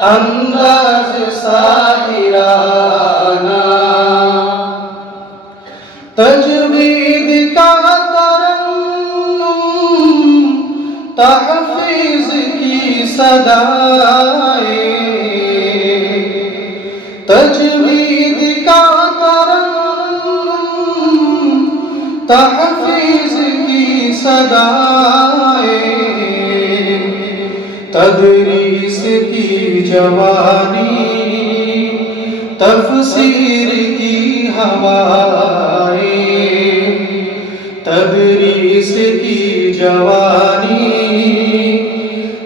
انداز ساحرانہ، تجوید کا ترنم، تحفیظ کی صدائیں، تجوید کا ترنم، تحفیظ کی صدائیں، تدریس کی جوانی، تفسیر کی ہوائیں، تدریس کی جوانی،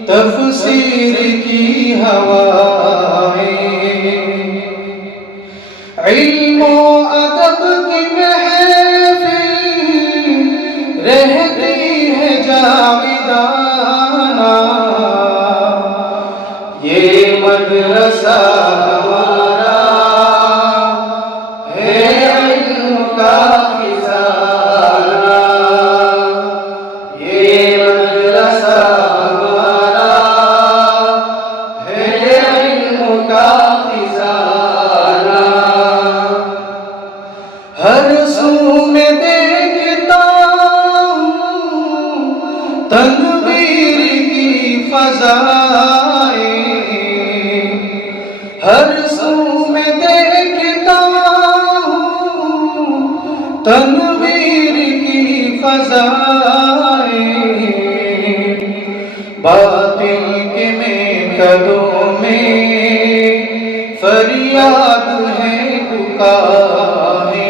تفسیر کی ہوائیں، علم و ادب کی محفل رہتی ہے جاویدانہ، یہ مدرسہ ہمارا ہے علم کا خزانہ، یہ مدرسہ ہمارا ہے علم کا خزانہ، ہر سو میں دیکھتا ہوں تنویر کی فضائیں، ہر سو میں دیکھتا ہوں تنویر کی فضائیں، باطل کے میکدوں میں فریاد ہے پکاریں،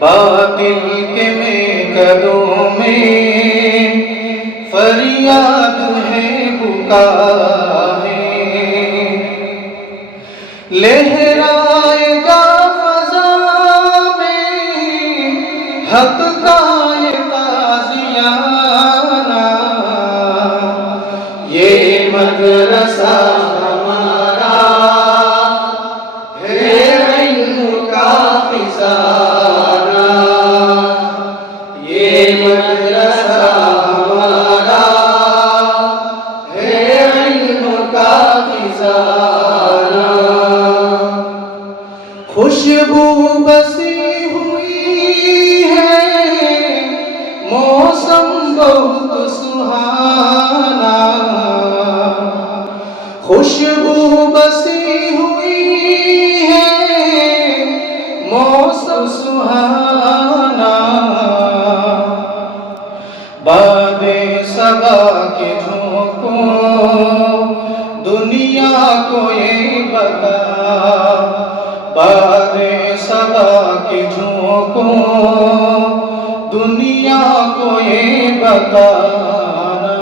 باطل کے میکدوں میں فریاد ہے پکاریں، لہرائے گا فضا میں حق کا یہ تازیانہ، یہ مدرسہ ہمارا ہے علم کا خزانہ، یہ مدرسہ ہمارا ہے علم کا خزانہ، خوشبو بسی ہوئی ہے موسم بہت سہانا، خوشبو بسی ہوئی ہے موسم سہانا، باد صبا کے جھونکوں دنیا کو یہ بتا، باد صبا کے جھونکوں دنیا کو یہ بتانا،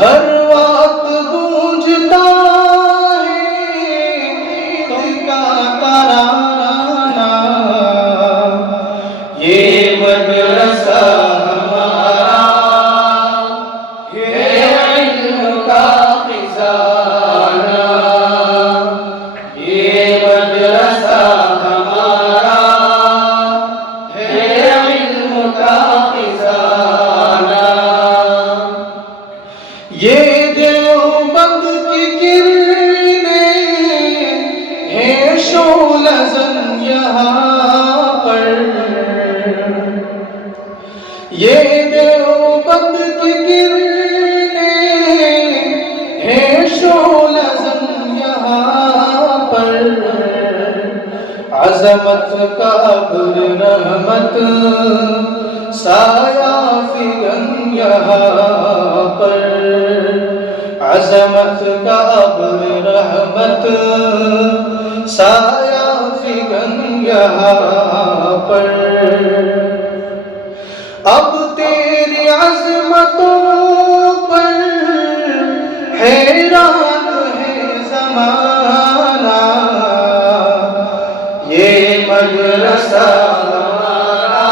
ہر وقت گونجتا ہے تم کا ترانہ، یہ مدرسہ ہمارا ہے علم کا خزانہ، یہ مدرسہ ہمارا ہے علم کا خزانہ، یہ دیوبند کی کرنیں ہیں شعلہ زن یہاں پر، یہ دیوبند کی کرنیں ہیں شعلہ زن یہاں پر، عظمت کا ابر رحمت سایہ فگن یہاں پر، عظمت کا ابر رحمت سایہ فگن یہاں پر، اب تیری عظمتوں پر حیران ہے زمانہ، یہ مدرسہ ہمارا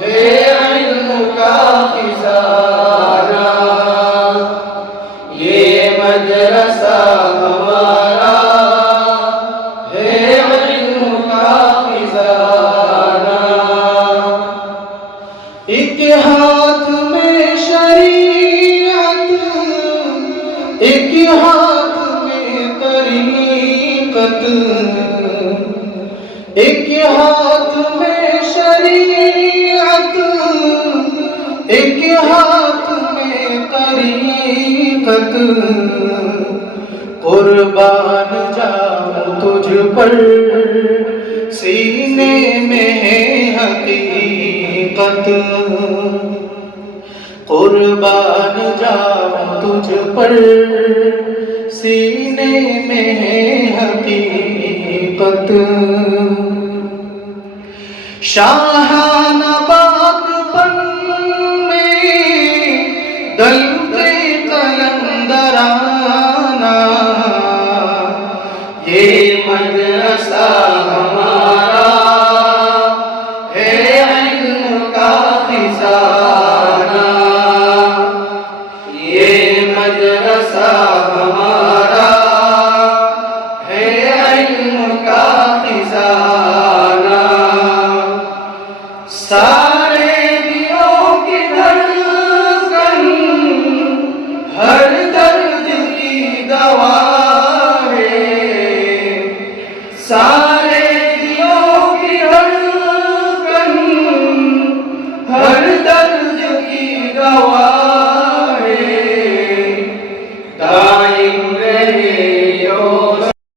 ہے علم کا خزانہ، یہ مدرسہ ہمارا ہے علم کا خزانہ، ایک ہاتھ میں شریعت ہاتھ میں شریعت، ایک ہاتھ میں طریقت، قربان جاؤں تجھ پر سینے میں ہے حقیقت، قربان جاؤں تجھ پر سینے میں ہے حقیقت۔ شاہانہ بات پن میں دلتے قلندرانہ، یہ مدرسہ ہمارا ہے علم کا خزانہ، یہ مدرسہ ہمارا ہے علم کا خزانہ۔